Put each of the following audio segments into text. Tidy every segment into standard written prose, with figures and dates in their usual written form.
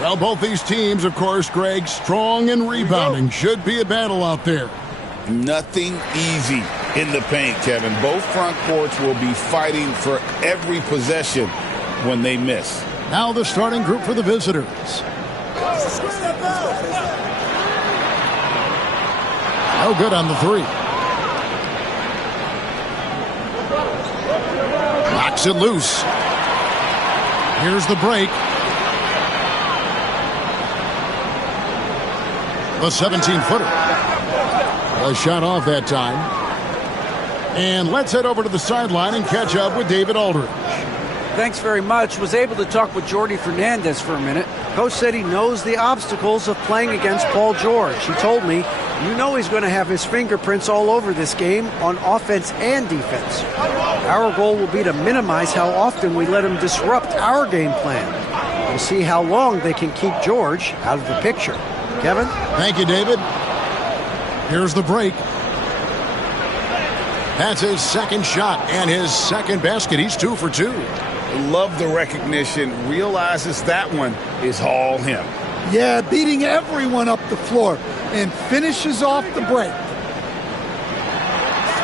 Well, both these teams, of course, Greg, strong and rebounding. Should be a battle out there. Nothing easy in the paint, Kevin. Both front courts will be fighting for every possession when they miss. Now the starting group for the visitors. No good on the three. Knocks it loose. Here's the break. The 17-footer. A shot off that time. And let's head over to the sideline and catch up with David Aldridge. Thanks very much. Was able to talk with Jordy Fernandez for a minute. Coach said he knows the obstacles of playing against Paul George. He told me, you know he's going to have his fingerprints all over this game on offense and defense. Our goal will be to minimize how often we let him disrupt our game plan. We'll see how long they can keep George out of the picture. Kevin? Thank you, David. Here's the break. That's his second shot and his second basket. He's 2 for 2. Love the recognition. Realizes that one is all him. Yeah, beating everyone up the floor and finishes off the break.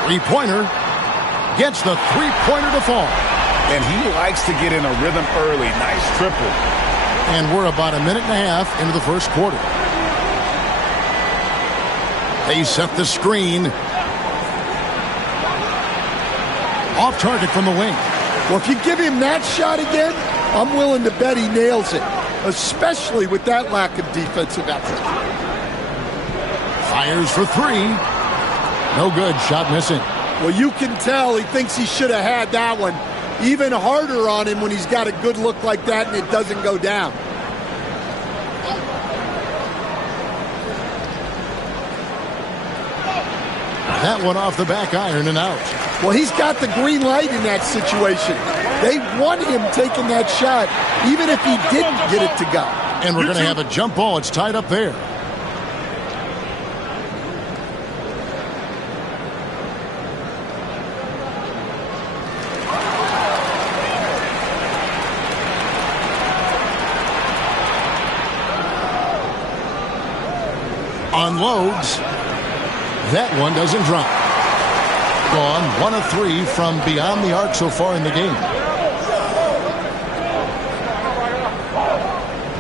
Three-pointer. Gets the three-pointer to fall. And he likes to get in a rhythm early. Nice triple. And we're about a minute and a half into the first quarter. They set the screen. Off target from the wing. Well, if you give him that shot again, I'm willing to bet he nails it, especially with that lack of defensive effort. Fires for three. No good. Shot missing. Well, you can tell he thinks he should have had that one. Even harder on him when he's got a good look like that and it doesn't go down. That one off the back iron and out. Well, he's got the green light in that situation. They want him taking that shot, even if he didn't get it to go. And we're going to have a jump ball. It's tied up there. Unloads. That one doesn't drop. Gone 1 of 3 from beyond the arc so far in the game.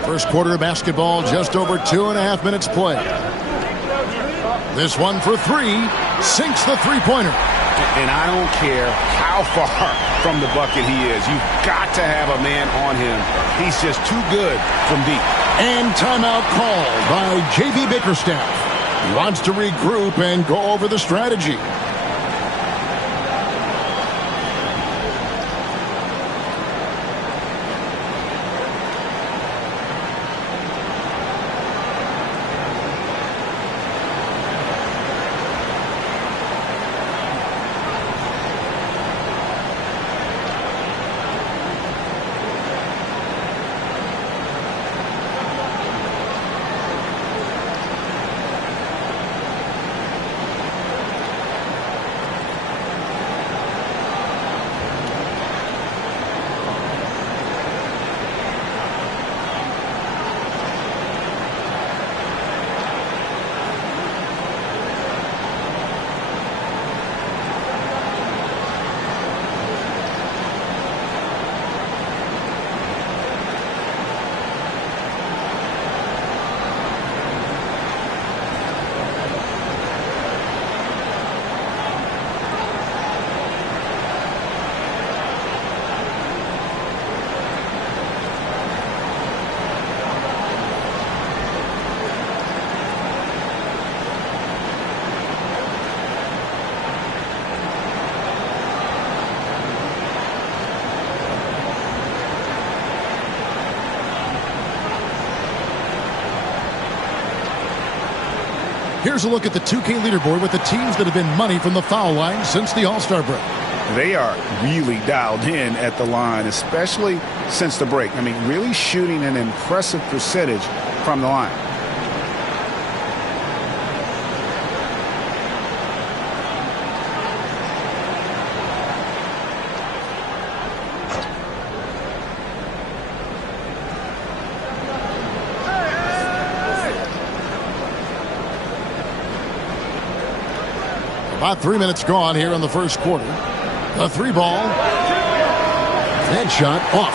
First quarter of basketball, just over 2.5 minutes play. This one for three, sinks the three-pointer. And I don't care how far from the bucket he is. You've got to have a man on him. He's just too good from deep. And timeout called by J.B. Bickerstaff. He wants to regroup and go over the strategy. Here's a look at the 2K leaderboard with the teams that have been money from the foul line since the All-Star break. They are really dialed in at the line, especially since the break. I mean, really shooting an impressive percentage from the line. About 3 minutes gone here in the first quarter. A 3-ball. That shot off.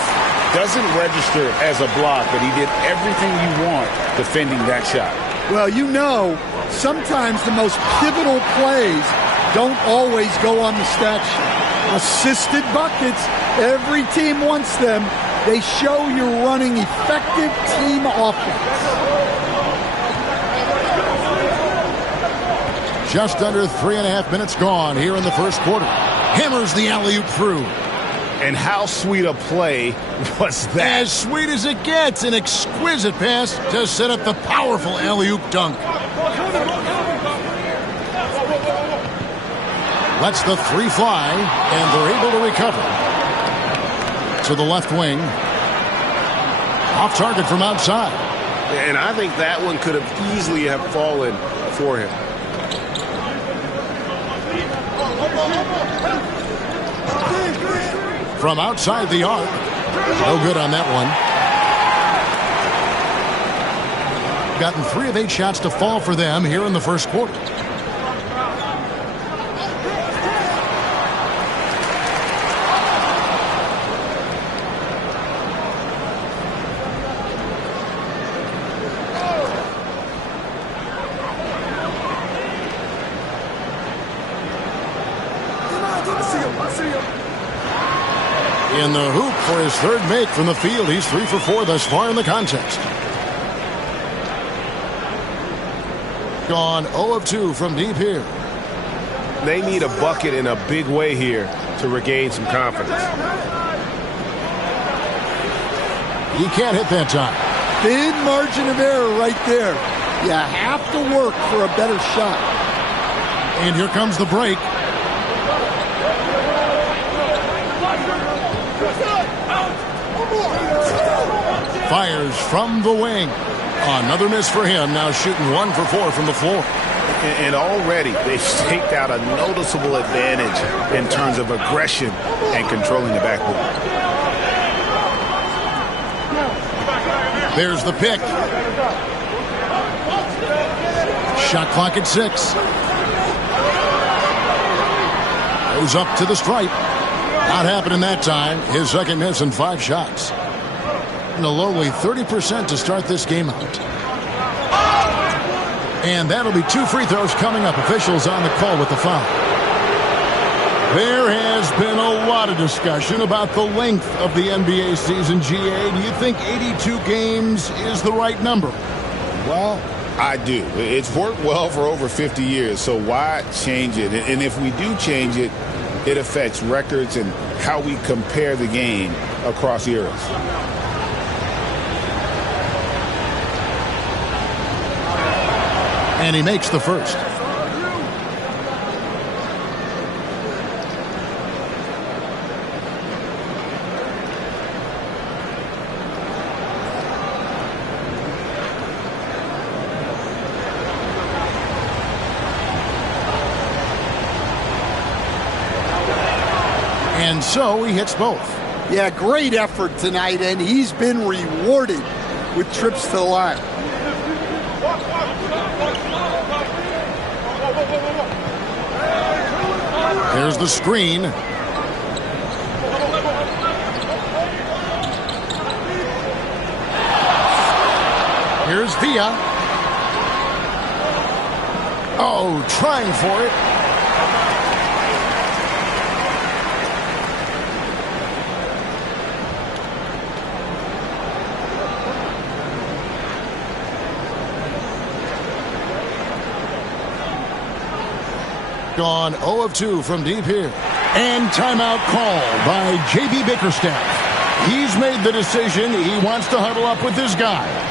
Doesn't register as a block, but he did everything you want defending that shot. Well, you know, sometimes the most pivotal plays don't always go on the stat sheet. Assisted buckets, every team wants them. They show you're running effective team offense. Just under 3.5 minutes gone here in the first quarter. Hammers the alley-oop through. And how sweet a play was that? As sweet as it gets. An exquisite pass to set up the powerful alley-oop dunk. Lets the 3 fly, and they're able to recover. To the left wing. Off target from outside. And I think that one could have easily have fallen for him. From outside the arc. No good on that one. Gotten 3 of 8 shots to fall for them here in the first quarter. In the hoop for his 3rd make from the field. He's 3 for 4 thus far in the contest. Gone 0 of 2 from deep here. They need a bucket in a big way here to regain some confidence. He can't hit that time. Thin margin of error right there. You have to work for a better shot. And here comes the break. Fires from the wing. Another miss for him. Now shooting 1 for 4 from the floor. And already they've staked out a noticeable advantage in terms of aggression and controlling the backboard. There's the pick. Shot clock at 6. Goes up to the stripe. Not happening that time. His 2nd miss in 5 shots. And a lowly 30% to start this game out. And that'll be 2 free throws coming up. Officials on the call with the foul. There has been a lot of discussion about the length of the NBA season, GA. Do you think 82 games is the right number? Well, I do. It's worked well for over 50 years, so why change it? And if we do change it, it affects records and how we compare the game across eras. And he makes the first. And so he hits both. Yeah, great effort tonight, and he's been rewarded with trips to the line. There's the screen. Here's Villa. Oh, trying for it. Gone 0 of 2 from deep here. And timeout called by J.B. Bickerstaff. He's made the decision. He wants to huddle up with his guys.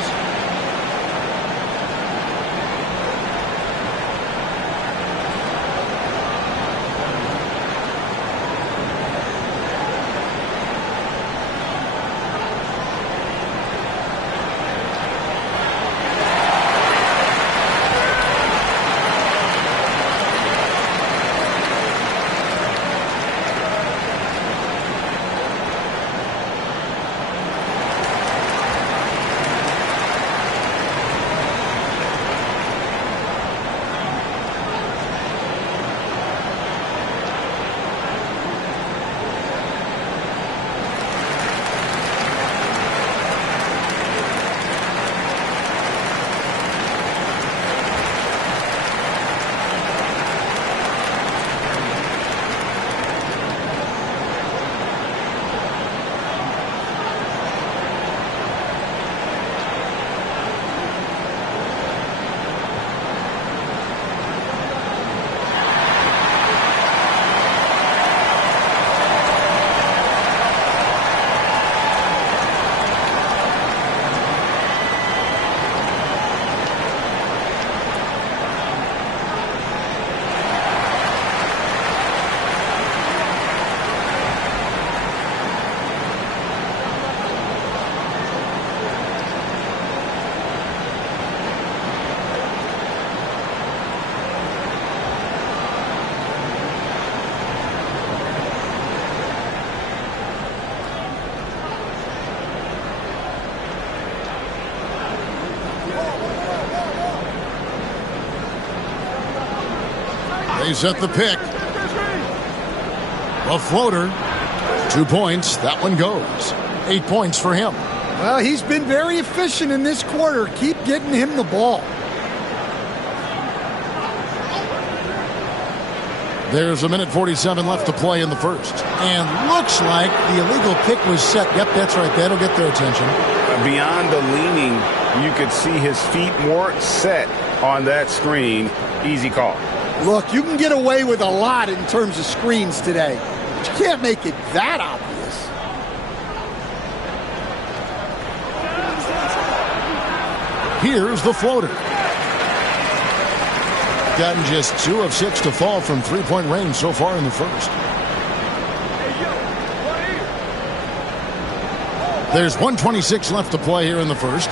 They set the pick. A floater. 2 points. That one goes. 8 points for him. Well, he's been very efficient in this quarter. Keep getting him the ball. There's 1:47 left to play in the first. And looks like the illegal pick was set. Yep, that's right. That'll get their attention. Beyond the leaning, you could see his feet more set on that screen. Easy call. Look, you can get away with a lot in terms of screens today. But you can't make it that obvious. Here's the floater. Gotten just 2 of 6 to fall from three-point range so far in the first. There's 1:26 left to play here in the first.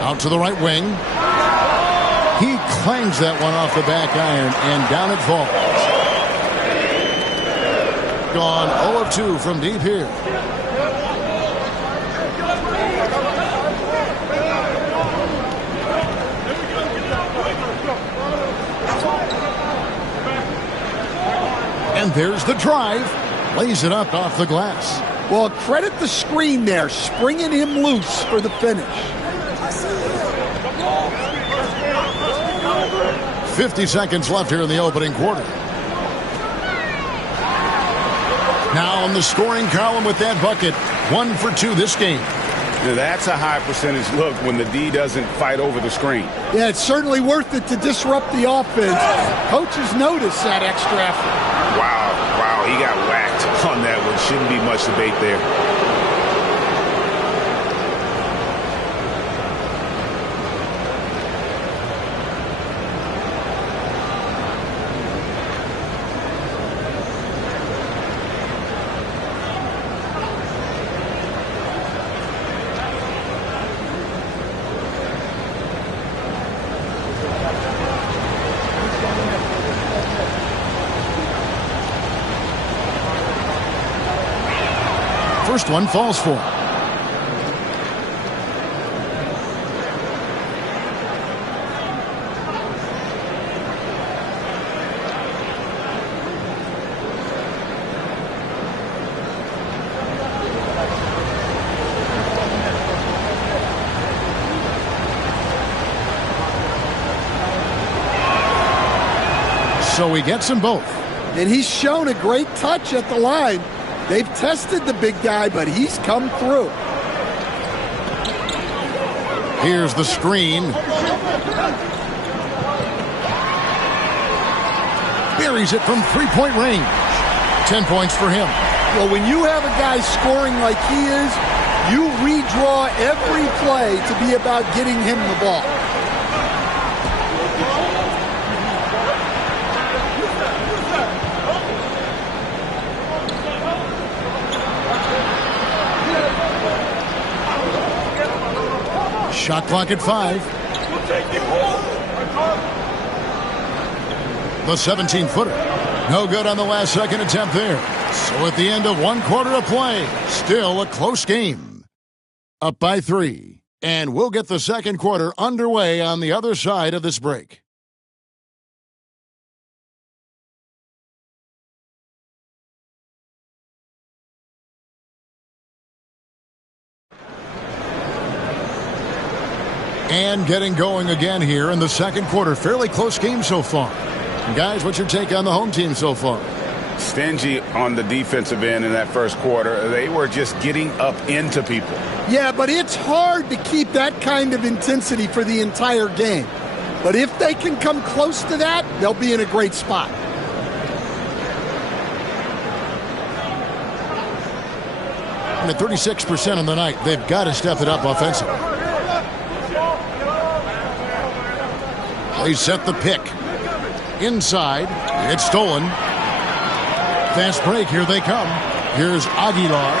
Out to the right wing. He clangs that one off the back iron, and down it falls. Gone 0 of 2 from deep here. And there's the drive. Lays it up off the glass. Well, credit the screen there, springing him loose for the finish. 50 seconds left here in the opening quarter. Now on the scoring column with that bucket. 1 for 2 this game. Now that's a high percentage look when the D doesn't fight over the screen. Yeah, it's certainly worth it to disrupt the offense. Coaches notice that extra effort. Wow, he got whacked on that one. Shouldn't be much debate there. First one falls for. So he gets them both. And he's shown a great touch at the line. They've tested the big guy, but he's come through. Here's the screen. Buries it from three-point range. 10 points for him. Well, when you have a guy scoring like he is, you redraw every play to be about getting him the ball. Shot clock at 5. The 17-footer. No good on the last second attempt there. So at the end of 1 quarter of play, still a close game. Up by 3. And we'll get the second quarter underway on the other side of this break. And getting going again here in the second quarter. Fairly close game so far. Guys, what's your take on the home team so far? Stingy on the defensive end in that first quarter. They were just getting up into people. Yeah, but it's hard to keep that kind of intensity for the entire game. But if they can come close to that, they'll be in a great spot. And at 36% on the night, they've got to step it up offensively. They set the pick. Inside. It's stolen. Fast break. Here they come. Here's Aguilar.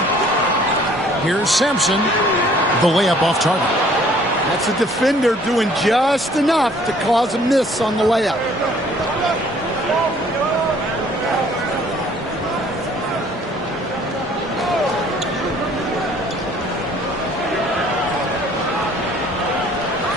Here's Sampson. The layup off target. That's a defender doing just enough to cause a miss on the layup.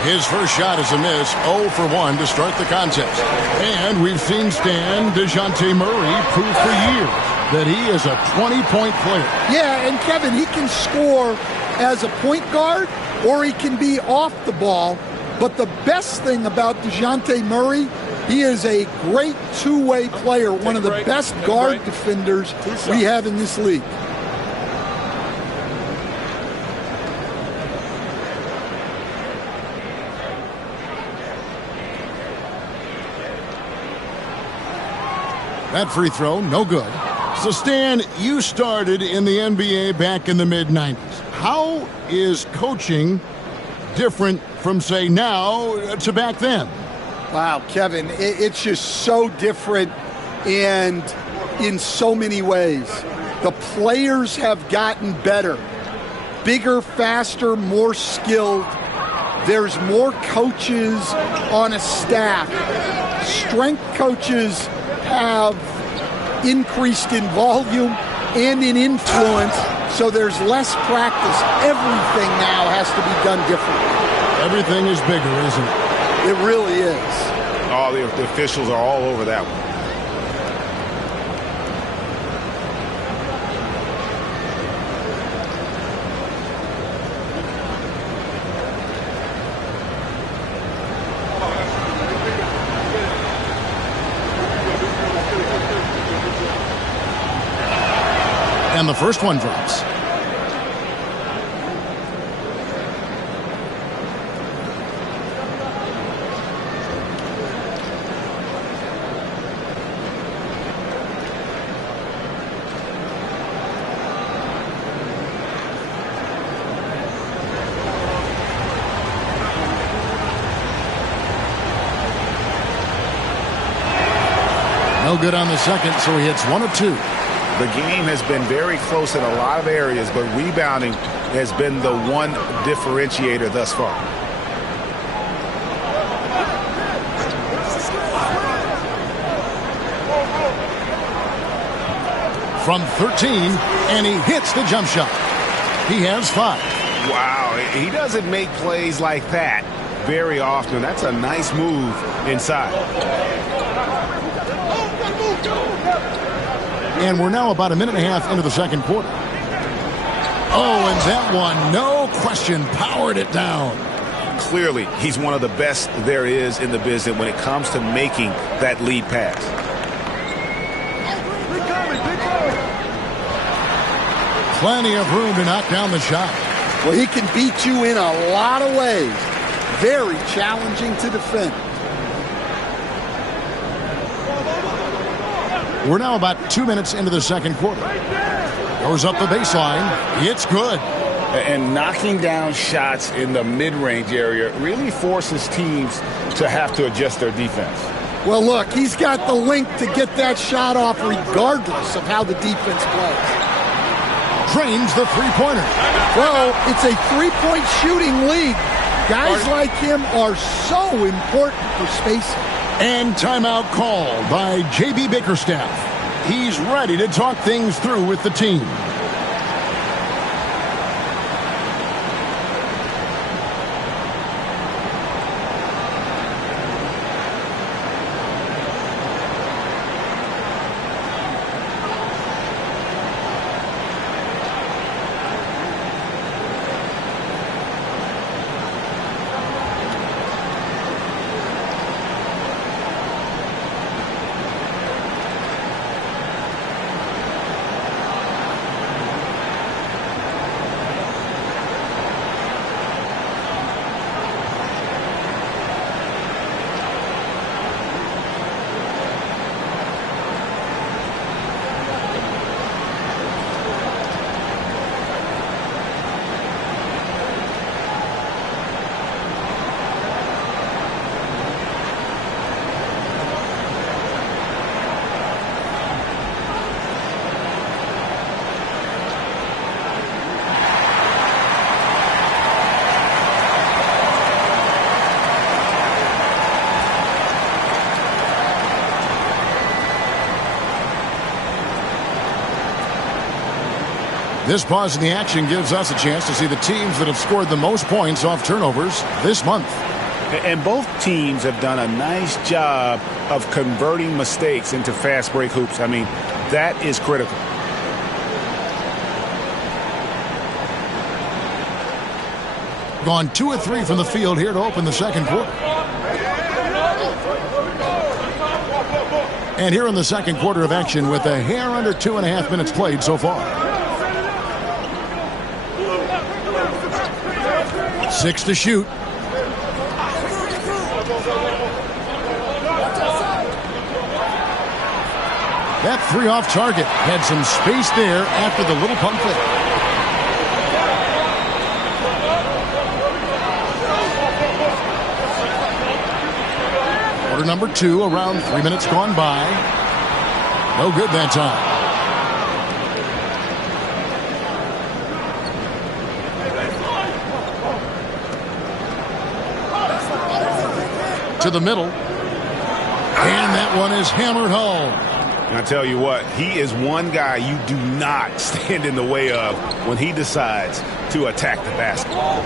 His first shot is a miss, 0 for 1 to start the contest. And we've seen Stan DeJounte Murray prove for years that he is a 20-point player. Yeah, and Kevin, he can score as a point guard or he can be off the ball. But the best thing about DeJounte Murray, he is a great two-way player, one of the best guard defenders we have in this league. That free throw, no good. So, Stan, you started in the NBA back in the mid-'90s. How is coaching different from, say, now to back then? Wow, Kevin, it's just so different and in so many ways. The players have gotten better, bigger, faster, more skilled. There's more coaches on a staff. Strength coaches have increased in volume and in influence, so there's less practice. Everything now has to be done differently. Everything is bigger, isn't it? It really is. Oh, the officials are all over that one. And the first one drops. No good on the second, so he hits 1 of 2. The game has been very close in a lot of areas, but rebounding has been the one differentiator thus far. From 13, and he hits the jump shot. He has 5. Wow, he doesn't make plays like that very often. That's a nice move inside. And we're now about a minute and a half into the second quarter. Oh, and that one, no question, powered it down. Clearly, he's one of the best there is in the business when it comes to making that lead pass. Plenty of room to knock down the shot. Well, he can beat you in a lot of ways. Very challenging to defend. We're now about 2 minutes into the second quarter. Goes up the baseline. It's good. And knocking down shots in the mid-range area really forces teams to have to adjust their defense. Well, look, he's got the length to get that shot off regardless of how the defense plays. Drains the three-pointer. Well, it's a three-point shooting league. Guys like him are so important for spacing. And timeout called by J.B. Bickerstaff. He's ready to talk things through with the team. This pause in the action gives us a chance to see the teams that have scored the most points off turnovers this month. And both teams have done a nice job of converting mistakes into fast break hoops. I mean, that is critical. Gone 2 of 3 from the field here to open the second quarter. And here in the second quarter of action with a hair under 2.5 minutes played so far. 6 to shoot. That 3 off target. Had some space there after the little pump fake. Quarter number 2, around 3 minutes gone by. No good that time. To the middle. And that one is hammered home. And I tell you what, he is one guy you do not stand in the way of when he decides to attack the basketball.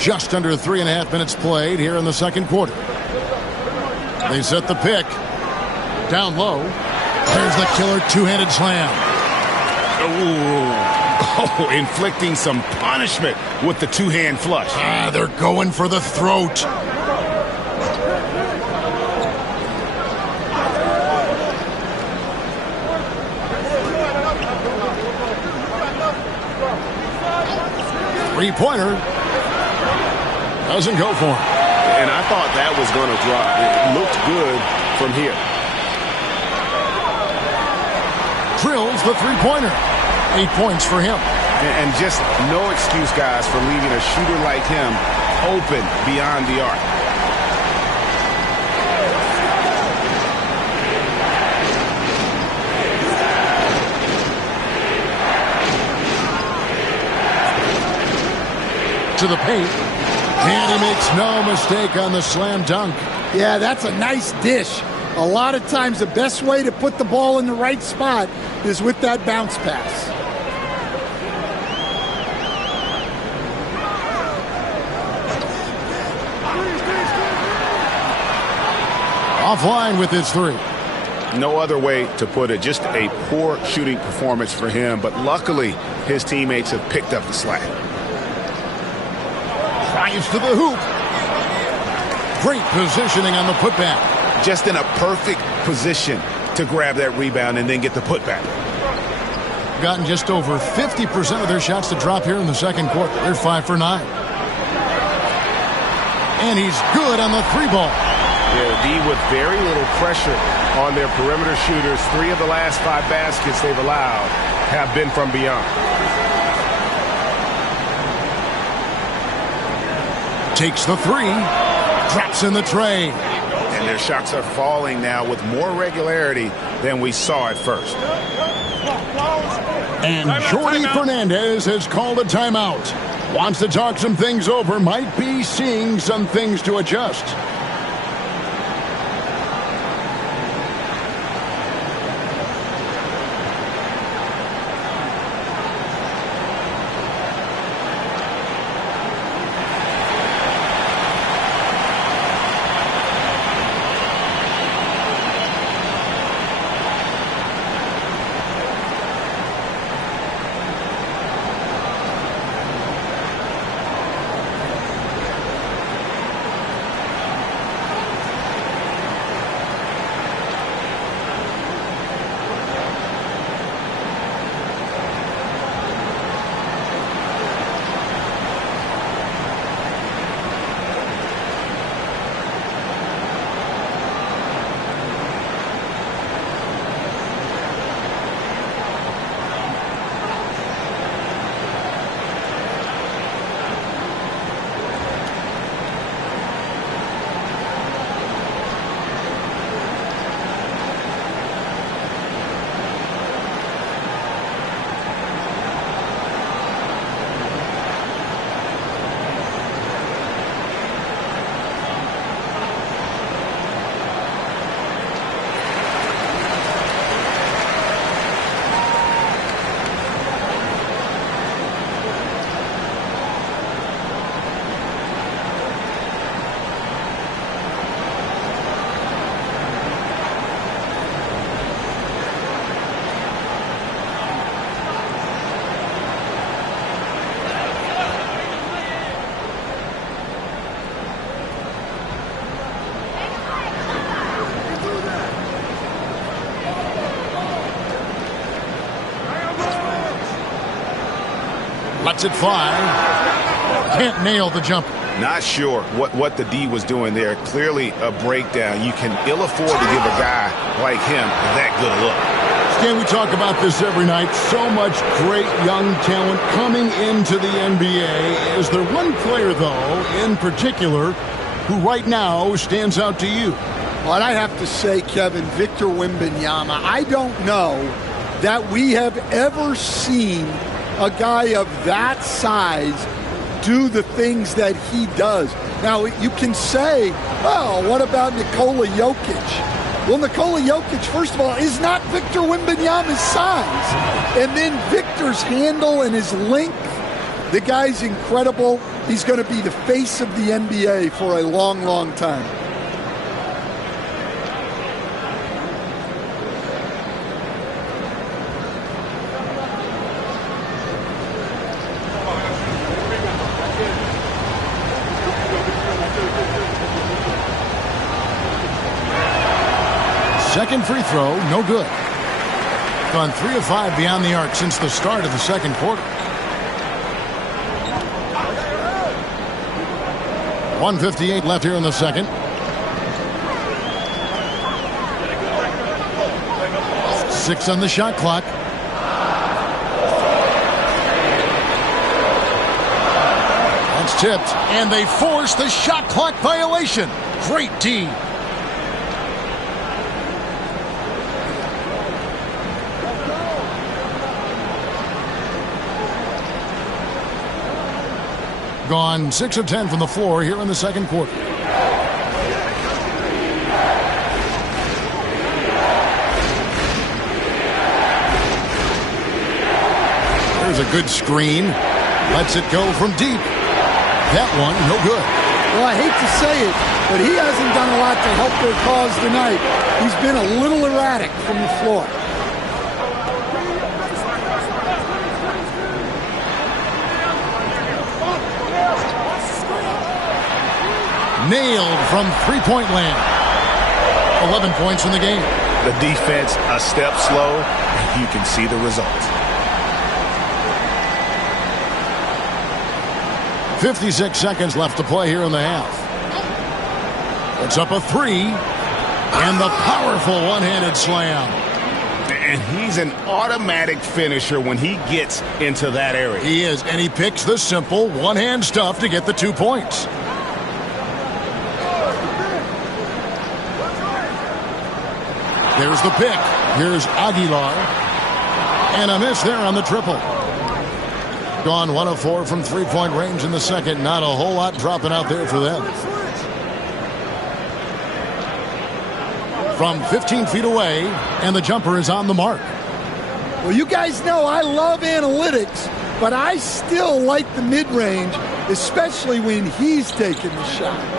Just under 3.5 minutes played here in the second quarter. They set the pick. Down low. There's the killer two-handed slam. Oh, inflicting some punishment with the two-hand flush. They're going for the throat. Three-pointer. Doesn't go for him. And I thought that was going to drop. It looked good from here. Drills the three-pointer. 8 points for him. And just no excuse, guys, for leaving a shooter like him open beyond the arc. To the paint. And he makes no mistake on the slam dunk. Yeah, that's a nice dish. A lot of times the best way to put the ball in the right spot is with that bounce pass. Offline with his 3. No other way to put it. Just a poor shooting performance for him. But luckily, his teammates have picked up the slack. Drives to the hoop. Great positioning on the putback. Just in a perfect position to grab that rebound and then get the putback. Gotten just over 50% of their shots to drop here in the second quarter. They're 5 for 9. And he's good on the 3 ball. Yeah, D with very little pressure on their perimeter shooters. 3 of the last 5 baskets they've allowed have been from beyond. Takes the 3. Drops in the tray. And their shots are falling now with more regularity than we saw at first. And Jordi Fernandez has called a timeout. Wants to talk some things over. Might be seeing some things to adjust. Lets it fly. Can't nail the jumper. Not sure what the D was doing there. Clearly a breakdown. You can ill afford to give a guy like him that good a look. Stan, we talk about this every night. So much great young talent coming into the NBA. Is there one player, though, in particular, who right now stands out to you? Well, I have to say, Kevin, Victor Wembanyama. I don't know that we have ever seen a guy of that size do the things that he does. Now, you can say, well, what about Nikola Jokic? Well, Nikola Jokic, first of all, is not Victor Wembanyama's size. And then Victor's handle and his length, the guy's incredible. He's going to be the face of the NBA for a long, long time. Second free throw, no good. Gone 3 of 5 beyond the arc since the start of the second quarter. 1:58 left here in the second. Six on the shot clock. That's tipped, and they force the shot clock violation. Great D. Gone 6 of 10 from the floor here in the second quarter. There's a good screen. Lets it go from deep. That one, no good. Well, I hate to say it, but he hasn't done a lot to help their cause tonight. He's been a little erratic from the floor. Nailed from three-point land. 11 points in the game. The defense a step slow, and you can see the result. 56 seconds left to play here in the half. It's up a three, and the powerful one-handed slam. And he's an automatic finisher when he gets into that area. He is, and he picks the simple one-hand stuff to get the 2 points. There's the pick. Here's Aguilar. And a miss there on the triple. Gone 1 of 4 from three-point range in the second. Not a whole lot dropping out there for them. From 15 feet away, and the jumper is on the mark. Well, you guys know I love analytics, but I still like the mid-range, especially when he's taking the shot.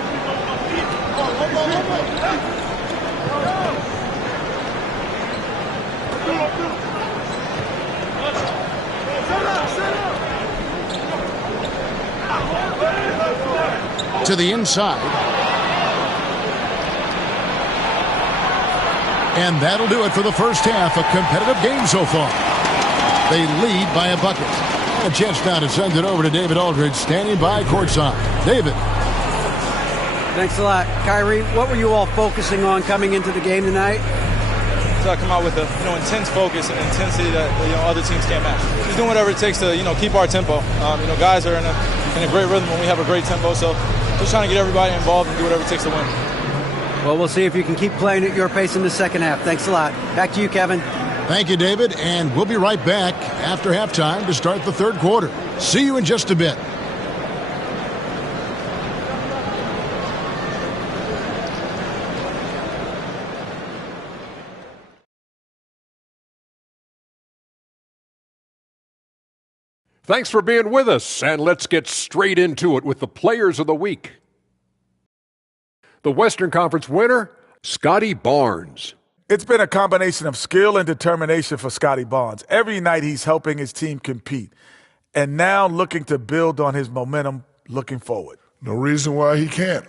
To the inside. And that'll do it for the first half. A competitive game so far. They lead by a bucket. A chance now to send it over to David Aldridge, standing by courtside. David. Thanks a lot. Kyrie, what were you all focusing on coming into the game tonight? To come out with a intense focus and intensity that other teams can't match. Just doing whatever it takes to keep our tempo. Guys are in a great rhythm when we have a great tempo. So just trying to get everybody involved and do whatever it takes to win. Well, we'll see if you can keep playing at your pace in the second half. Thanks a lot. Back to you, Kevin. Thank you, David. And we'll be right back after halftime to start the third quarter. See you in just a bit. Thanks for being with us, and let's get straight into it with the Players of the Week. The Western Conference winner, Scotty Barnes. It's been a combination of skill and determination for Scotty Barnes. Every night he's helping his team compete, and now looking to build on his momentum looking forward. No reason why he can't.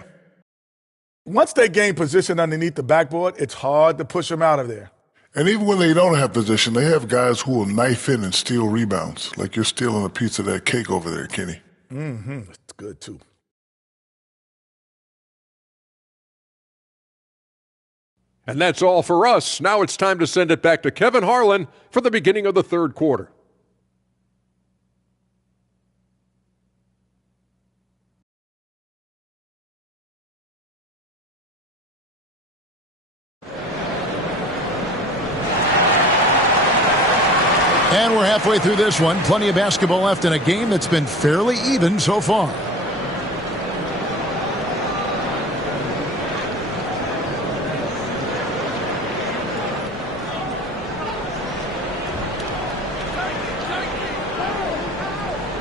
Once they gain position underneath the backboard, it's hard to push him out of there. And even when they don't have position, they have guys who will knife in and steal rebounds. Like you're stealing a piece of that cake over there, Kenny. Mm-hmm. It's good, too. And that's all for us. Now it's time to send it back to Kevin Harlan for the beginning of the third quarter. And we're halfway through this one. Plenty of basketball left in a game that's been fairly even so far.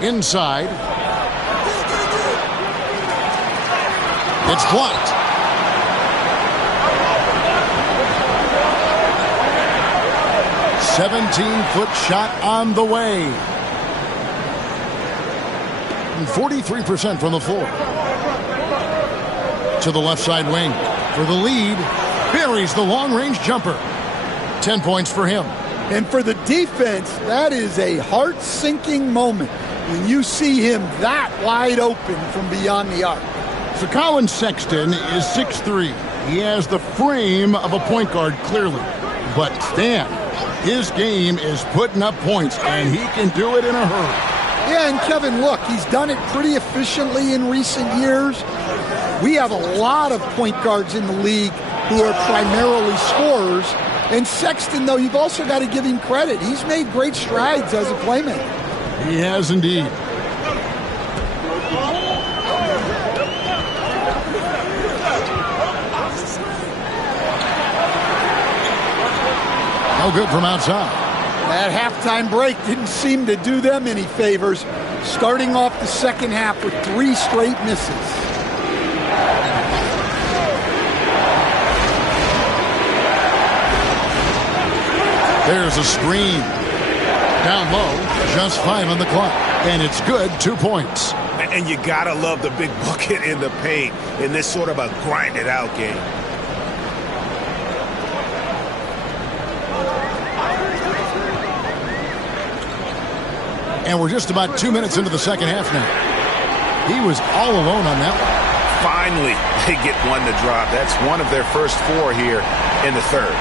Inside. It's blocked. "17-foot shot on the way." And 43% from the floor. To the left side wing. For the lead. Buries the long-range jumper. 10 points for him. And for the defense, that is a heart-sinking moment when you see him that wide open from beyond the arc. So Colin Sexton is 6'3". He has the frame of a point guard, clearly. But Stan, his game is putting up points, and he can do it in a hurry. Yeah, and Kevin, look, he's done it pretty efficiently in recent years. We have a lot of point guards in the league who are primarily scorers. And Sexton, though, you've also got to give him credit. He's made great strides as a playmaker. He has indeed. No good from outside. That halftime break didn't seem to do them any favors, starting off the second half with 3 straight misses. There's a screen. Down low, just 5 on the clock. And it's good, 2 points. And you gotta love the big bucket in the paint in this sort of a grinded-out game. And we're just about 2 minutes into the second half now. He was all alone on that one. Finally, they get one to drop. That's one of their first 4 here in the third.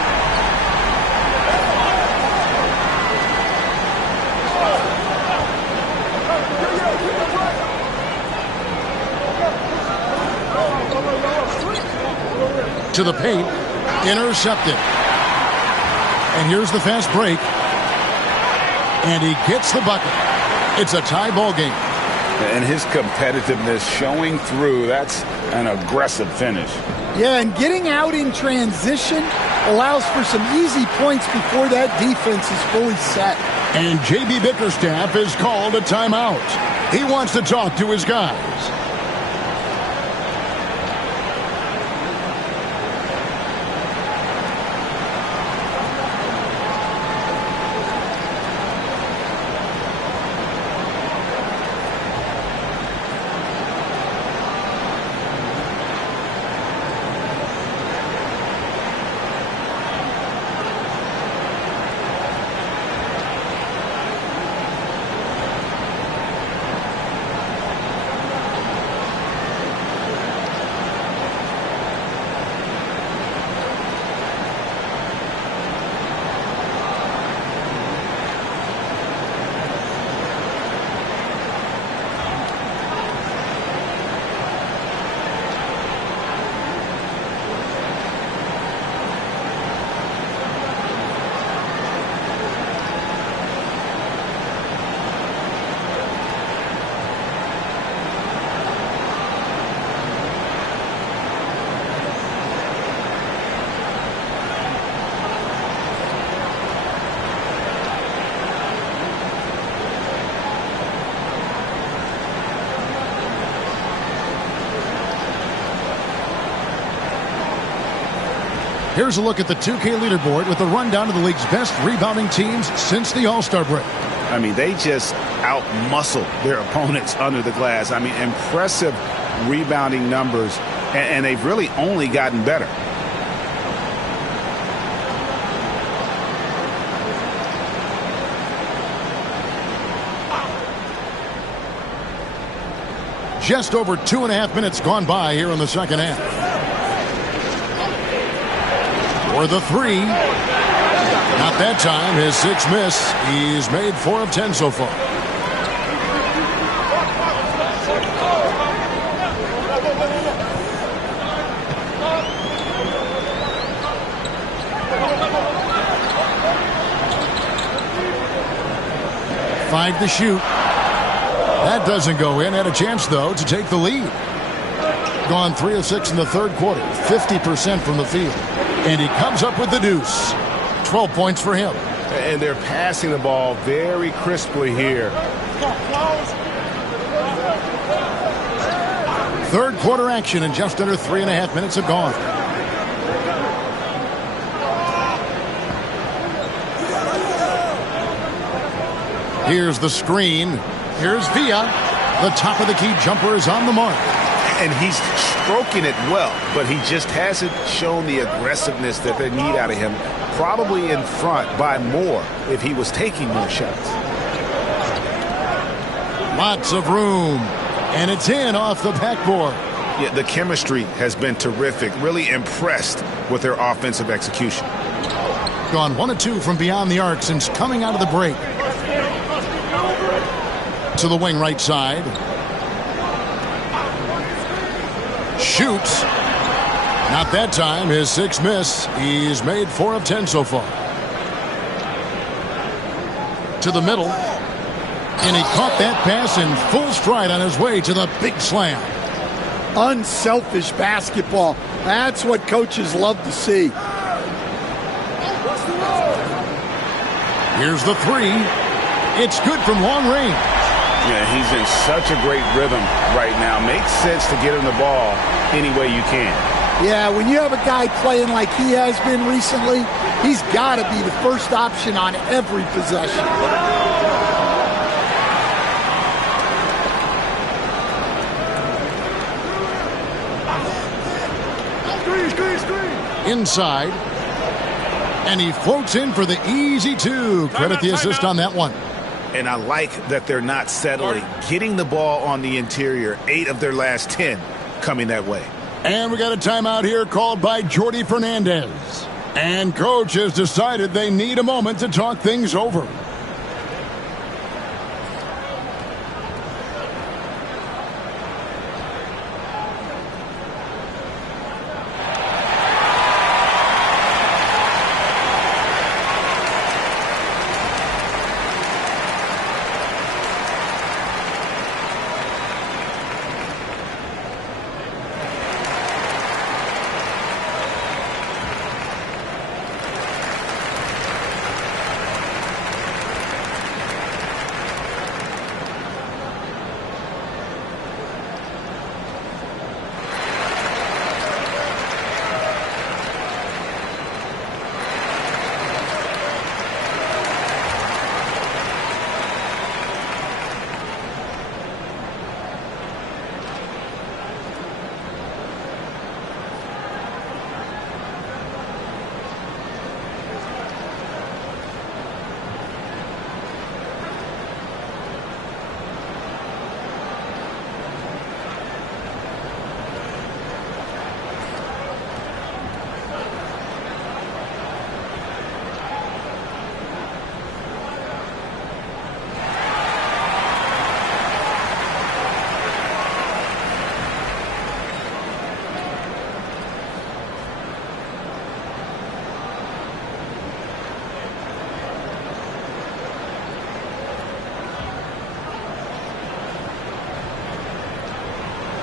To the paint, intercepted. And here's the fast break. And he gets the bucket. It's a tie ball game. And his competitiveness showing through. That's an aggressive finish. Yeah, and getting out in transition allows for some easy points before that defense is fully set. And J.B. Bickerstaff is called a timeout. He wants to talk to his guys. Here's a look at the 2K leaderboard with a rundown of the league's best rebounding teams since the All-Star break. I mean, they just out-muscle their opponents under the glass. I mean, impressive rebounding numbers, and they've really only gotten better. Just over 2.5 minutes gone by here in the second half. For the three. Not that time. His sixth miss. He's made 4 of 10 so far. Five to shoot. That doesn't go in. Had a chance, though, to take the lead. Gone 3 of 6 in the third quarter. 50% from the field. And he comes up with the deuce. 12 points for him. And they're passing the ball very crisply here. Third quarter action, and just under 3.5 minutes have gone. Here's the screen. Here's Villa. The top of the key jumper is on the mark. And he's stroking it well, but he just hasn't shown the aggressiveness that they need out of him. Probably in front by more if he was taking more shots. Lots of room. And it's in off the backboard. Yeah, the chemistry has been terrific. Really impressed with their offensive execution. Gone 1 of 2 from beyond the arc since coming out of the break. To the wing right side. Shoots. Not that time. His sixth miss. He's made 4 of 10 so far. To the middle. And he caught that pass in full stride on his way to the big slam. Unselfish basketball. That's what coaches love to see. Here's the three. It's good from long range. Yeah, he's in such a great rhythm right now. Makes sense to get him the ball any way you can. Yeah, when you have a guy playing like he has been recently, he's got to be the first option on every possession. Inside. And he floats in for the easy two. Credit the assist on that one. And I like that they're not settling. Getting the ball on the interior, 8 of their last 10 coming that way. And we got a timeout here called by Jordi Fernandez. And coach has decided they need a moment to talk things over.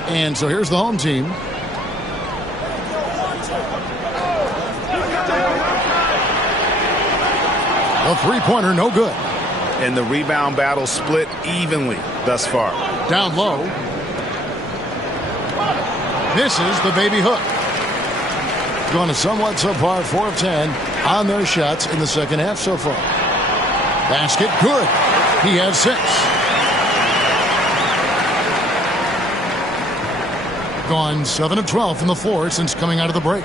And so here's the home team. A three-pointer, no good. And the rebound battle split evenly thus far. Down low. Misses the baby hook. Going to somewhat subpar 4 of 10 on their shots in the second half so far. Basket good. He has 6. Gone 7 of 12 from the floor since coming out of the break.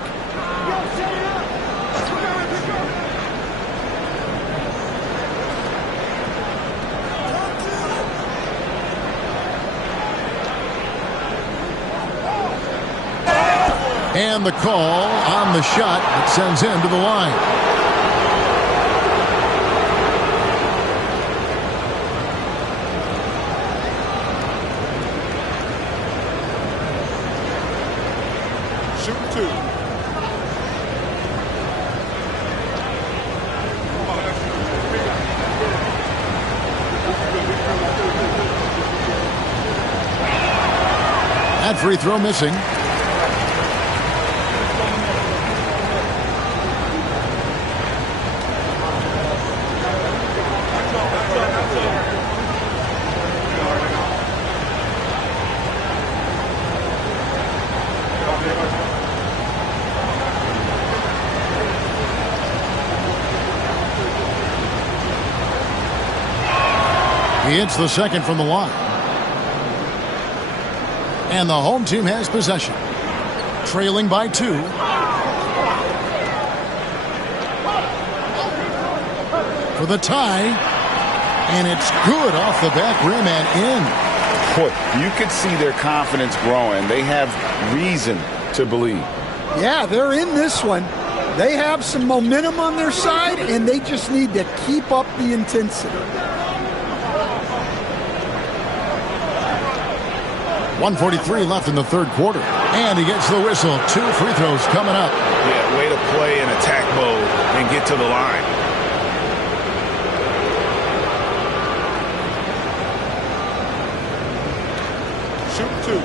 And the call on the shot that sends him to the line. Shoot two. That free throw missing. He hits the second from the line. And the home team has possession. Trailing by 2. For the tie. And it's good off the back rim and in. Boy, you could see their confidence growing. They have reason to believe. Yeah, they're in this one. They have some momentum on their side, and they just need to keep up the intensity. 1:43 left in the third quarter. And he gets the whistle. 2 free throws coming up. Yeah, way to play in attack mode and get to the line. Shoot two.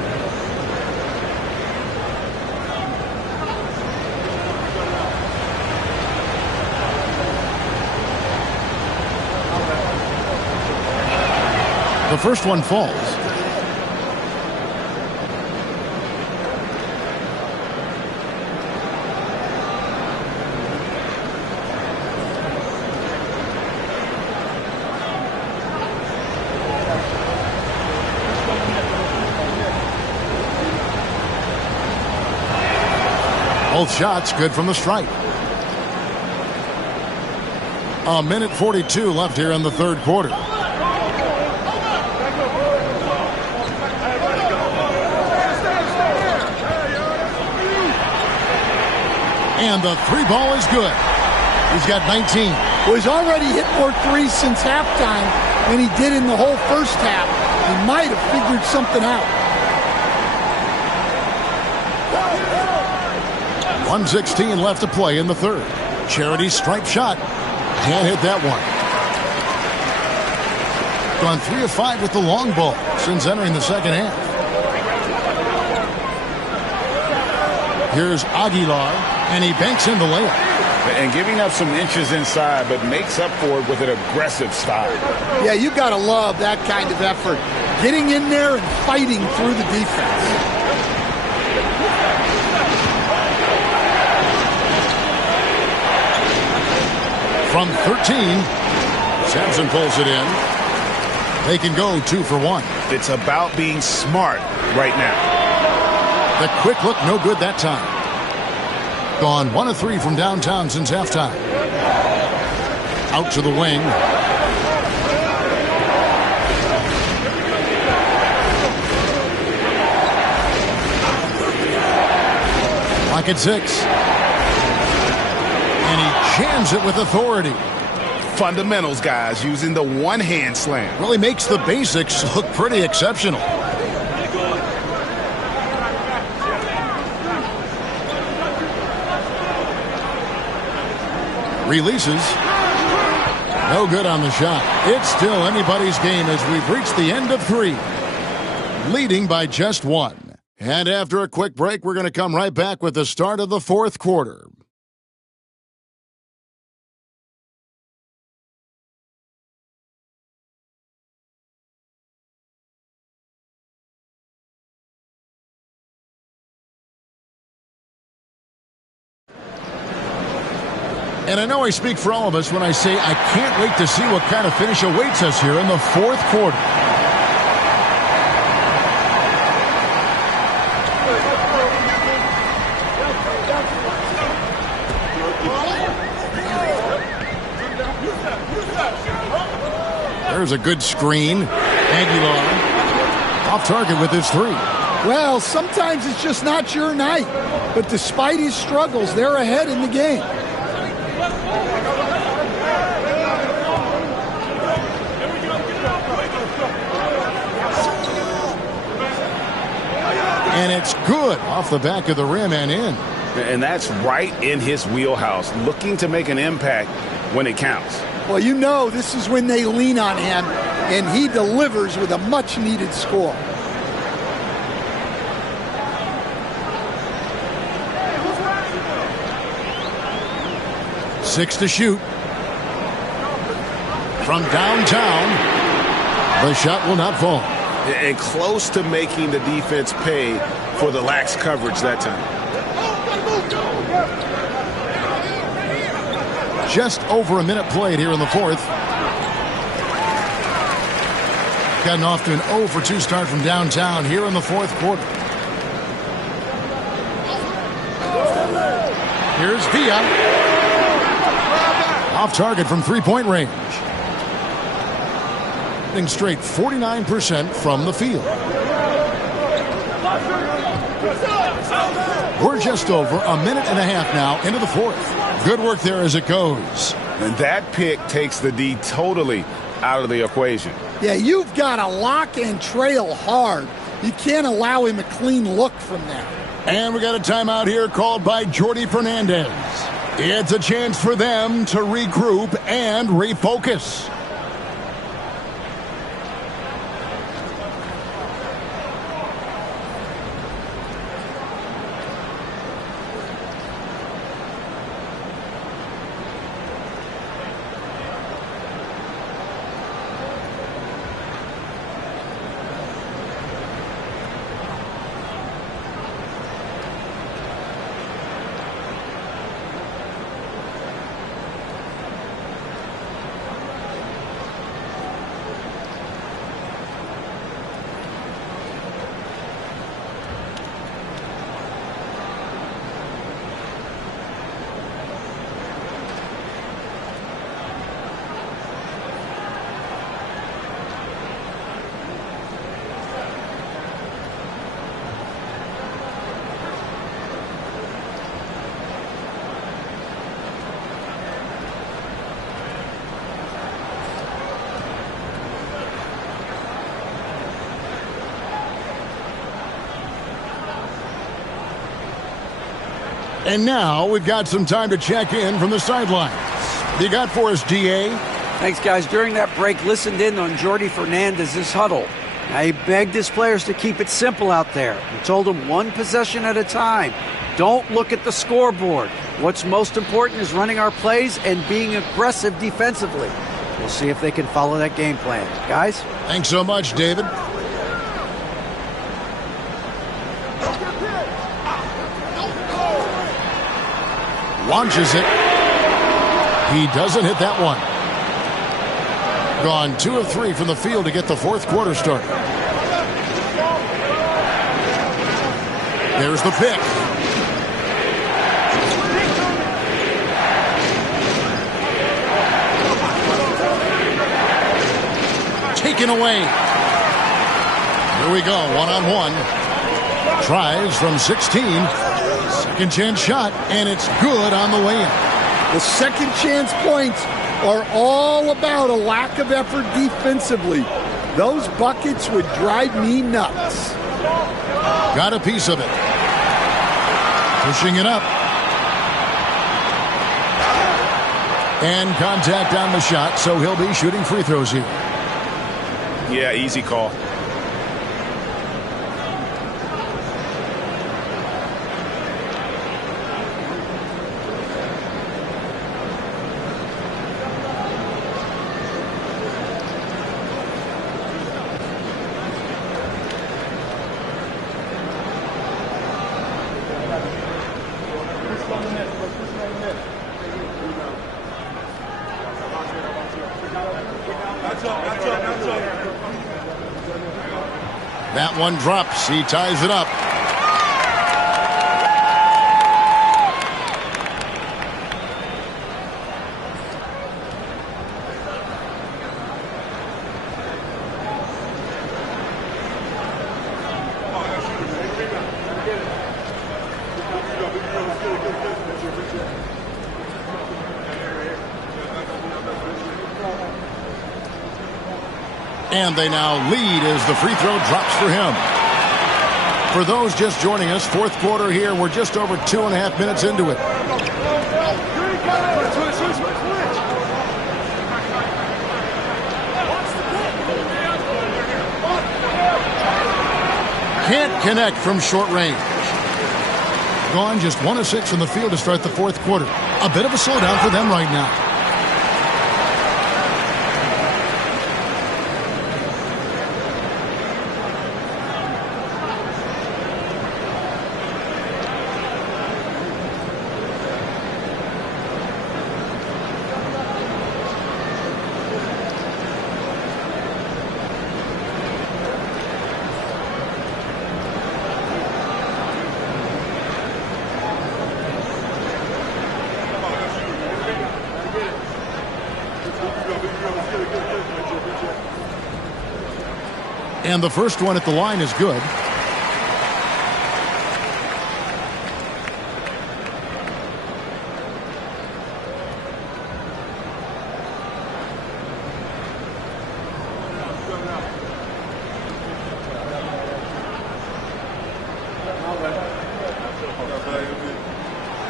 The first one falls. Both shots good from the stripe. 1:42 left here in the third quarter. And the 3 ball is good. He's got 19. Well, he's already hit more threes since halftime than he did in the whole first half. He might have figured something out. 1:16 left to play in the third. Charity stripe shot. Can't hit that one. Gone 3 of 5 with the long ball since entering the second half. Here's Aguilar, and he banks in the layup. And giving up some inches inside, but makes up for it with an aggressive style. Yeah, you got to love that kind of effort. Getting in there and fighting through the defense. From 13, Sampson pulls it in. They can go 2 for 1. It's about being smart right now. The quick look, no good that time. Gone 1 of 3 from downtown since halftime. Out to the wing. Lock at 6. And he jams it with authority. Fundamentals, guys, using the one-hand slam. Really makes the basics look pretty exceptional. Releases. No good on the shot. It's still anybody's game as we've reached the end of 3. Leading by just 1. And after a quick break, we're going to come right back with the start of the fourth quarter. And I know I speak for all of us when I say I can't wait to see what kind of finish awaits us here in the fourth quarter. There's a good screen. Aguilar off target with his 3. Well, sometimes it's just not your night. But despite his struggles, they're ahead in the game. And it's good off the back of the rim and in. And that's right in his wheelhouse, looking to make an impact when it counts. Well, you know this is when they lean on him, and he delivers with a much-needed score. Six to shoot. From downtown, the shot will not fall. And close to making the defense pay for the lax coverage that time. Just over a minute played here in the fourth. Gotten off to an 0 for 2 start from downtown here in the fourth quarter. Here's Villa. Off target from three-point range. Hitting straight 49% from the field. We're just over a minute and a half now into the fourth. Good work there as it goes. And that pick takes the D totally out of the equation. Yeah, you've got to lock and trail hard. You can't allow him a clean look from that. And we got a timeout here called by Jordi Fernandez. It's a chance for them to regroup and refocus. And now we've got some time to check in from the sidelines. You got for us, DA? Thanks, guys. During that break, listened in on Jordi Fernandez's huddle. Now, he begged his players to keep it simple out there. He told them one possession at a time. Don't look at the scoreboard. What's most important is running our plays and being aggressive defensively. We'll see if they can follow that game plan. Guys? Thanks so much, David. Launches it. He doesn't hit that one. Gone 2 of 3 from the field to get the fourth quarter started. There's the pick. Taken away. Here we go, one-on-one. Tries from 16. Second chance shot, and it's good on the way in. The second chance points are all about a lack of effort defensively. Those buckets would drive me nuts. Got a piece of it. Pushing it up. And contact on the shot, so he'll be shooting free throws here. Yeah, easy call. That one drops. He ties it up. And they now lead as the free throw drops for him. For those just joining us, fourth quarter here. We're just over 2.5 minutes into it. Can't connect from short range. Gone just 1 of 6 from the field to start the fourth quarter. A bit of a slowdown for them right now. And the first one at the line is good.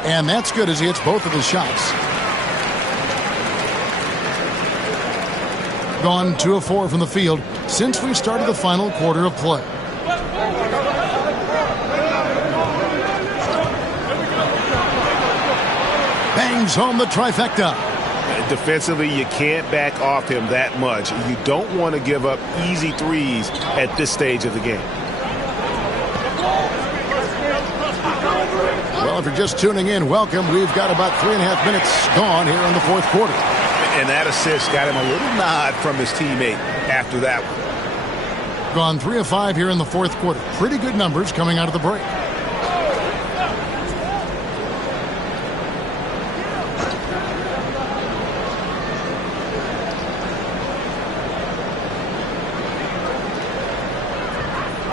And that's good as he hits both of his shots. Gone 2 of 4 from the field since we started the final quarter of play. Bangs home the trifecta. Defensively, you can't back off him that much. You don't want to give up easy threes at this stage of the game. Well, if you're just tuning in, welcome. We've got about 3.5 minutes gone here in the fourth quarter. And that assist got him a little nod from his teammate after that one. Gone 3 of 5 here in the fourth quarter. Pretty good numbers coming out of the break.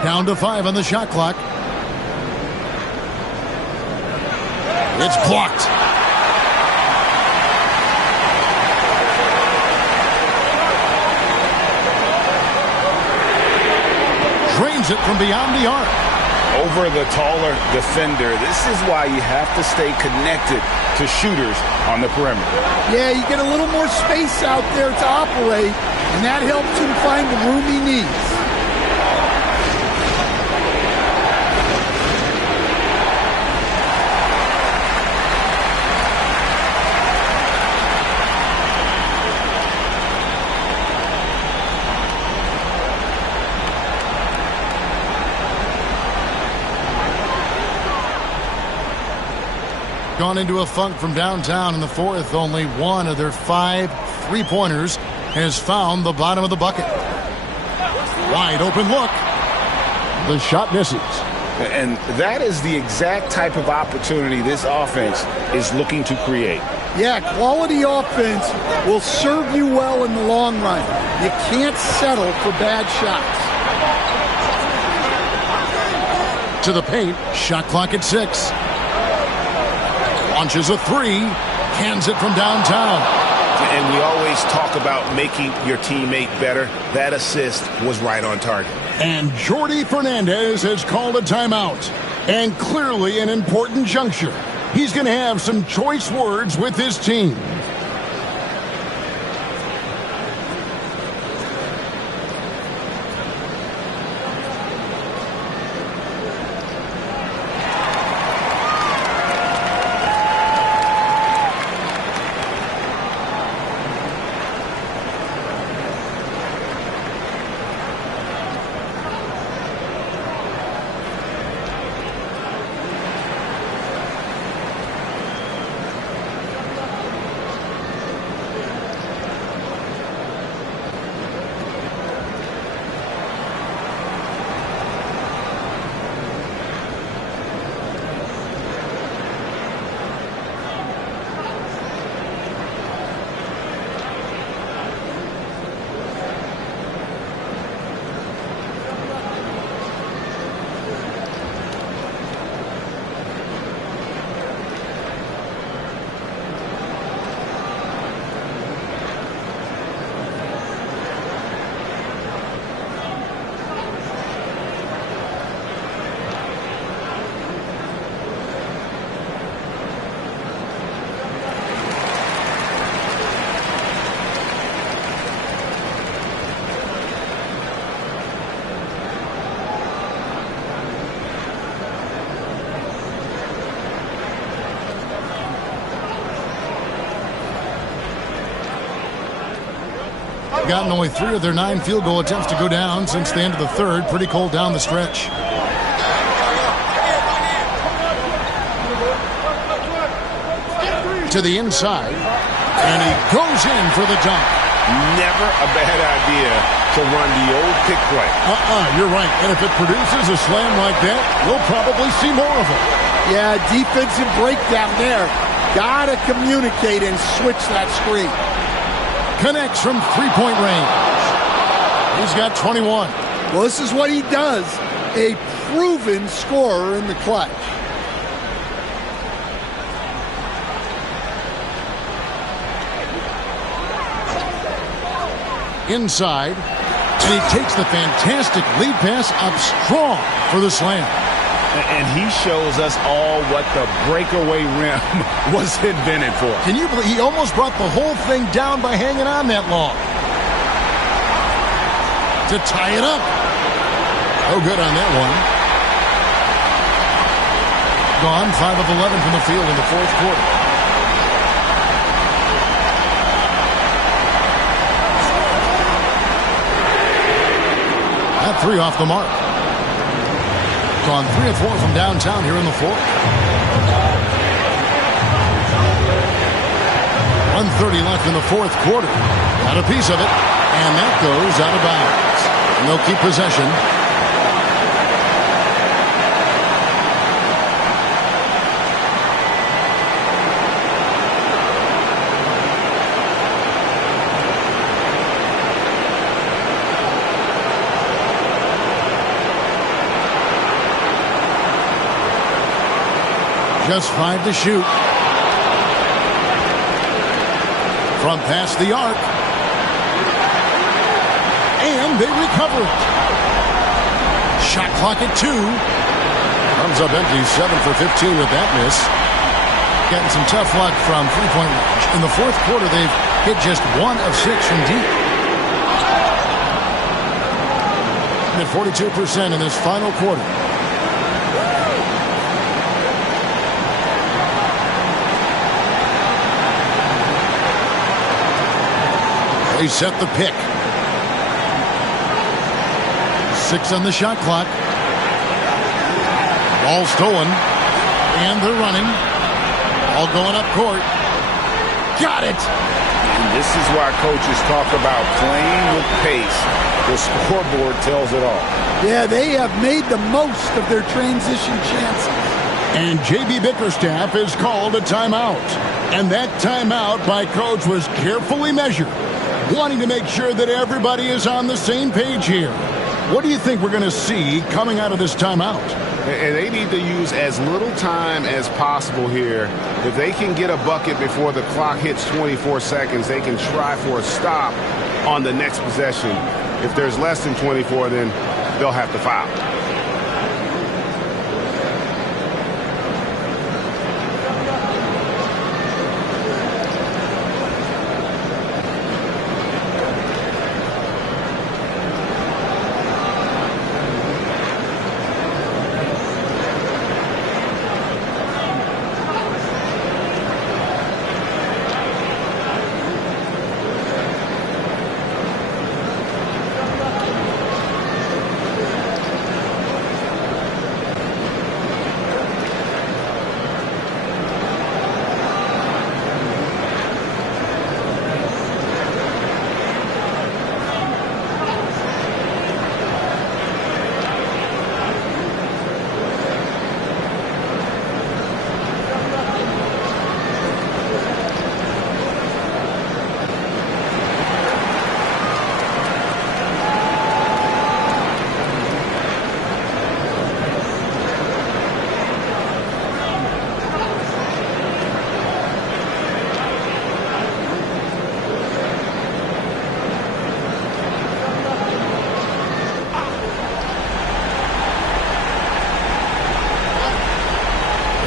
Down to 5 on the shot clock. It's blocked. Drains it from beyond the arc. Over the taller defender. This is why you have to stay connected to shooters on the perimeter. Yeah, you get a little more space out there to operate, and that helps him find the room he needs. Gone into a funk from downtown in the fourth. Only 1 of their 5 3-pointers has found the bottom of the bucket. Wide open look. The shot misses. And that is the exact type of opportunity this offense is looking to create. Yeah, quality offense will serve you well in the long run. You can't settle for bad shots. To the paint. Shot clock at 6. Launches a 3, cans it from downtown. And we always talk about making your teammate better. That assist was right on target. And Jordi Fernandez has called a timeout. And clearly an important juncture. He's going to have some choice words with his team. Gotten only 3 of their 9 field goal attempts to go down since the end of the third. Pretty cold down the stretch. To the inside, and he goes in for the dunk. Never a bad idea to run the old pick play. You're right. And if it produces a slam like that, we'll probably see more of it. Yeah, defensive breakdown there. Gotta communicate and switch that screen. Connects from three-point range. He's got 21. Well, this is what he does. A proven scorer in the clutch. Inside, and he takes the fantastic lead pass up strong for the slam. And he shows us all what the breakaway rim was invented for. Can you believe he almost brought the whole thing down by hanging on that long? To tie it up. Oh, good on that one. Gone 5 of 11 from the field in the fourth quarter. That 3 off the mark. Gone 3 of 4 from downtown here in the fourth. 1:30 left in the fourth quarter. Got a piece of it, and that goes out of bounds. And they'll keep possession. Just 5 to shoot. From past the arc. And they recover it. Shot clock at 2. Comes up empty, 7 for 15 with that miss. Getting some tough luck from three-point range. In the fourth quarter, they've hit just 1 of 6 from deep. At 42% in this final quarter. They set the pick. 6 on the shot clock. Ball stolen. And they're running. All going up court. Got it! And this is why coaches talk about playing with pace. The scoreboard tells it all. Yeah, they have made the most of their transition chances. And J.B. Bickerstaff has called a timeout. And that timeout by coach was carefully measured, wanting to make sure that everybody is on the same page here. What do you think we're going to see coming out of this timeout? And they need to use as little time as possible here. If they can get a bucket before the clock hits 24 seconds, they can try for a stop on the next possession. If there's less than 24, then they'll have to foul.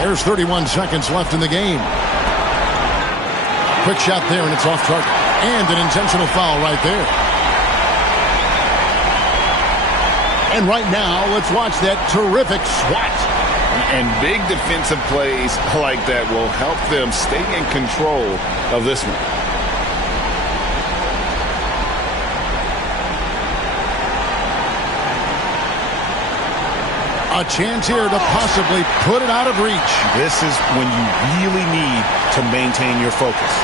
There's 31 seconds left in the game. Quick shot there, and it's off target. And an intentional foul right there. And right now, let's watch that terrific swat. And big defensive plays like that will help them stay in control of this one. A chance here to possibly put it out of reach. This is when you really need to maintain your focus.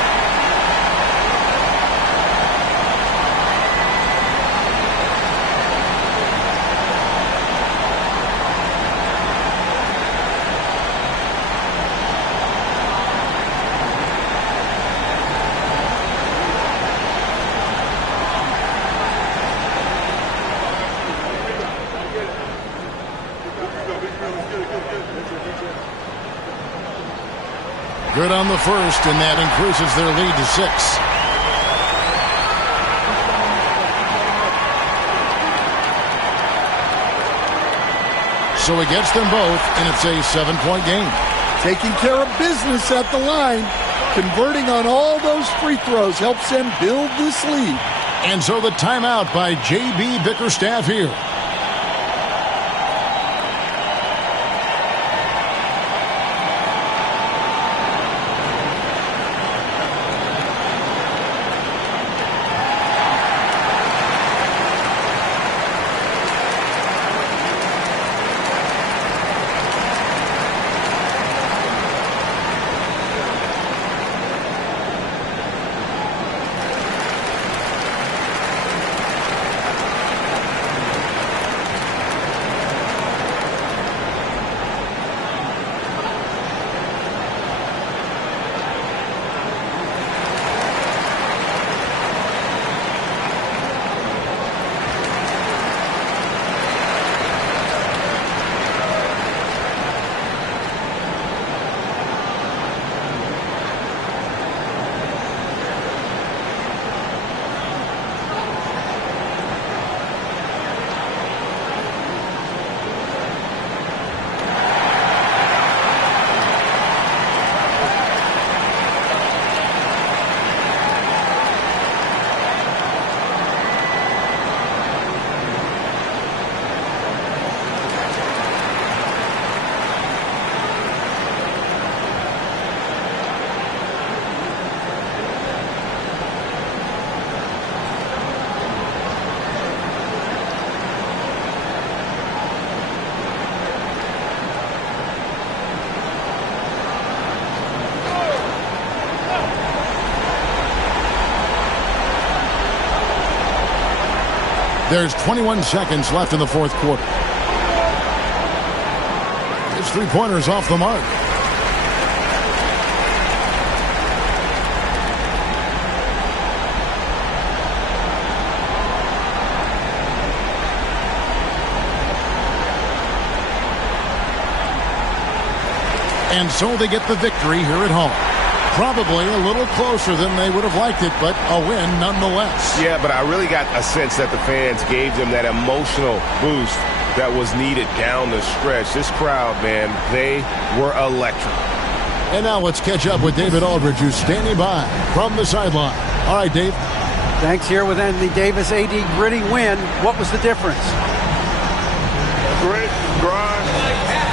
Good on the first, and that increases their lead to 6. So he gets them both, and it's a 7-point game. Taking care of business at the line, converting on all those free throws helps them build this lead. And so the timeout by J.B. Bickerstaff here. There's 21 seconds left in the fourth quarter. His three-pointer's off the mark. And so they get the victory here at home. Probably a little closer than they would have liked it, but a win nonetheless. Yeah, but I really got a sense that the fans gave them that emotional boost that was needed down the stretch. This crowd, man, they were electric. And now let's catch up with David Aldridge, who's standing by from the sideline. All right, Dave. Thanks. Here with Anthony Davis. AD, gritty win. What was the difference? Grit, grind.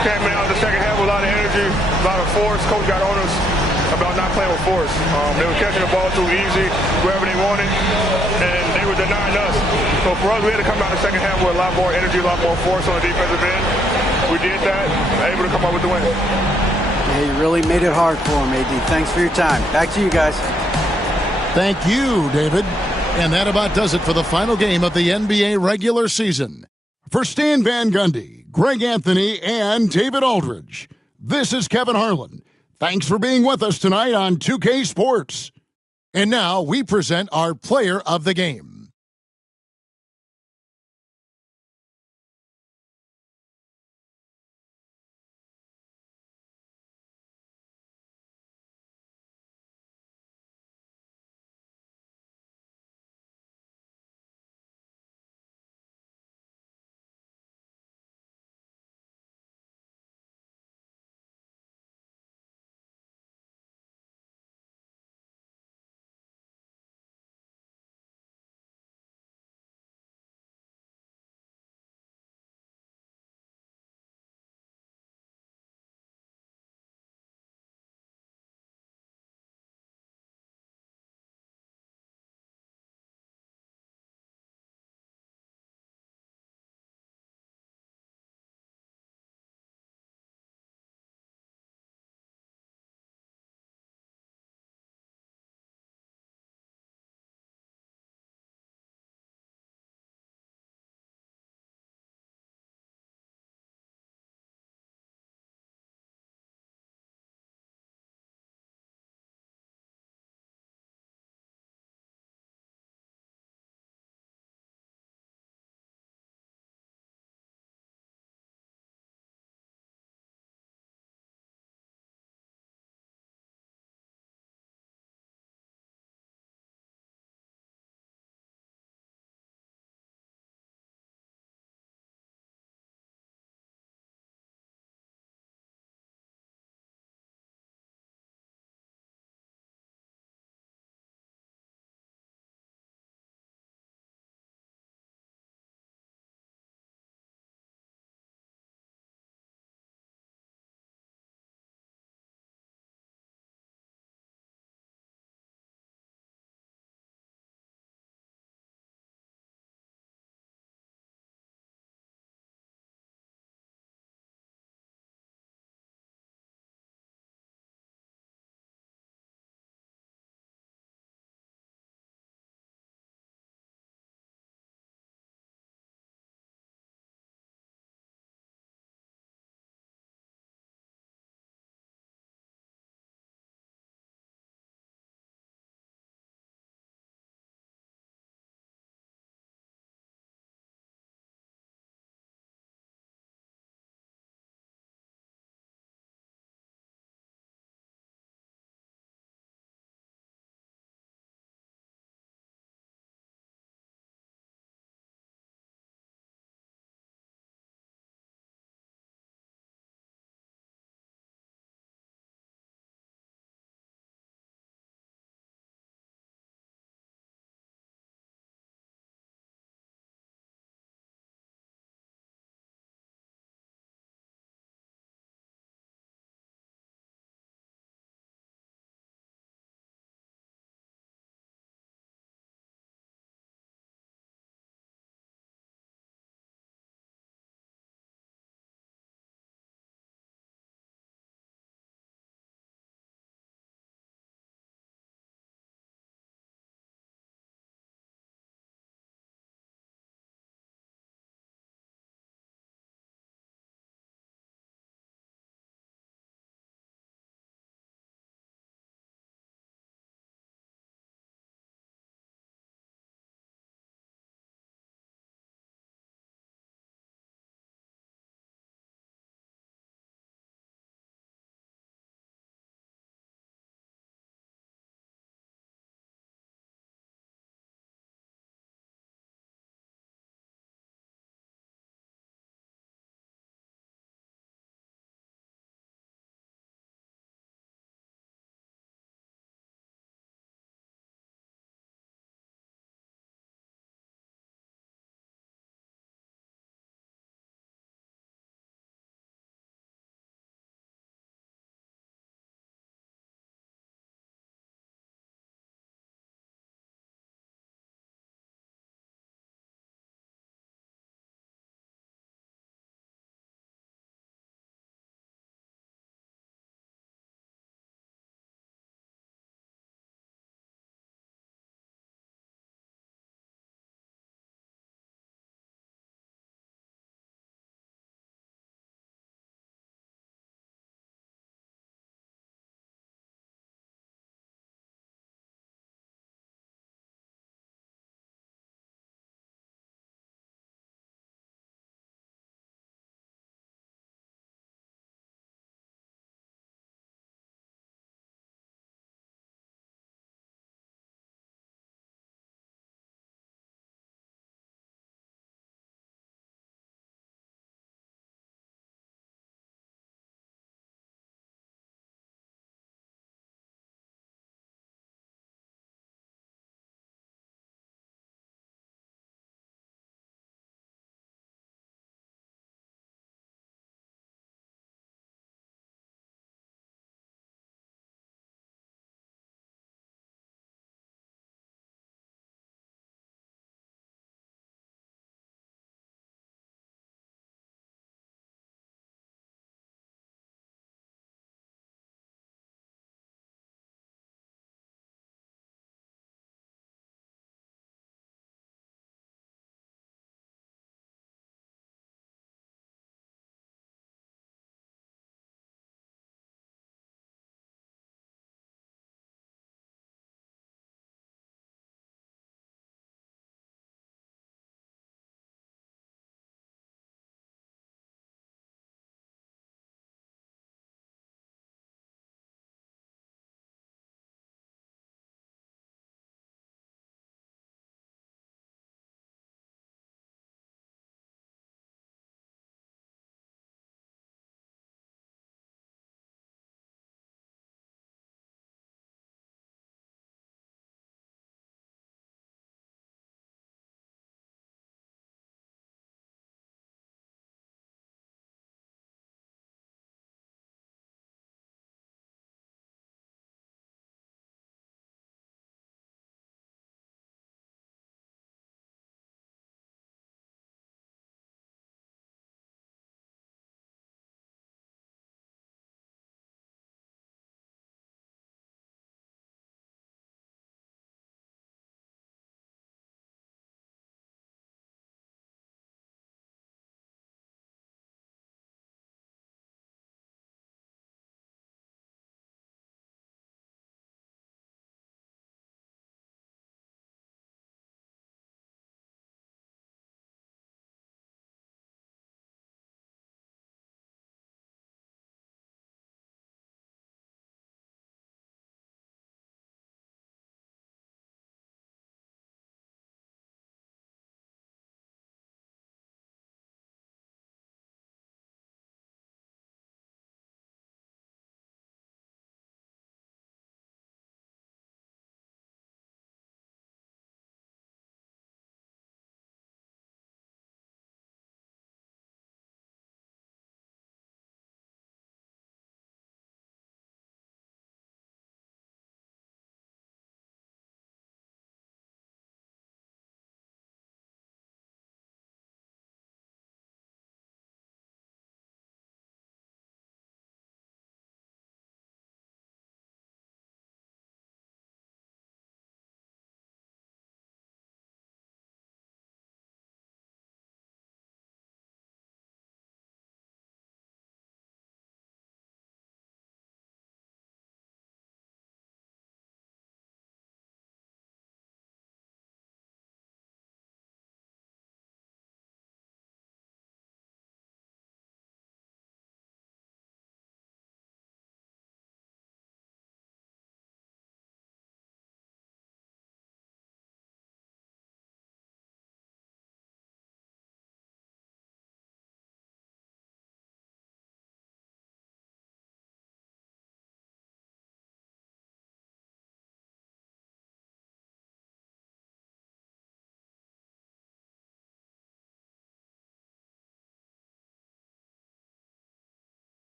Came out the second half with a lot of energy, a lot of force. Coach got on us about not playing with force. They were catching the ball too easy, wherever they wanted, and they were denying us. So for us, we had to come out the second half with a lot more energy, a lot more force on the defensive end. We did that, able to come up with the win. Yeah, you really made it hard for him, AD. Thanks for your time. Back to you guys. Thank you, David. And that about does it for the final game of the NBA regular season. For Stan Van Gundy, Greg Anthony, and David Aldridge, this is Kevin Harlan. Thanks for being with us tonight on 2K Sports. And now we present our player of the game.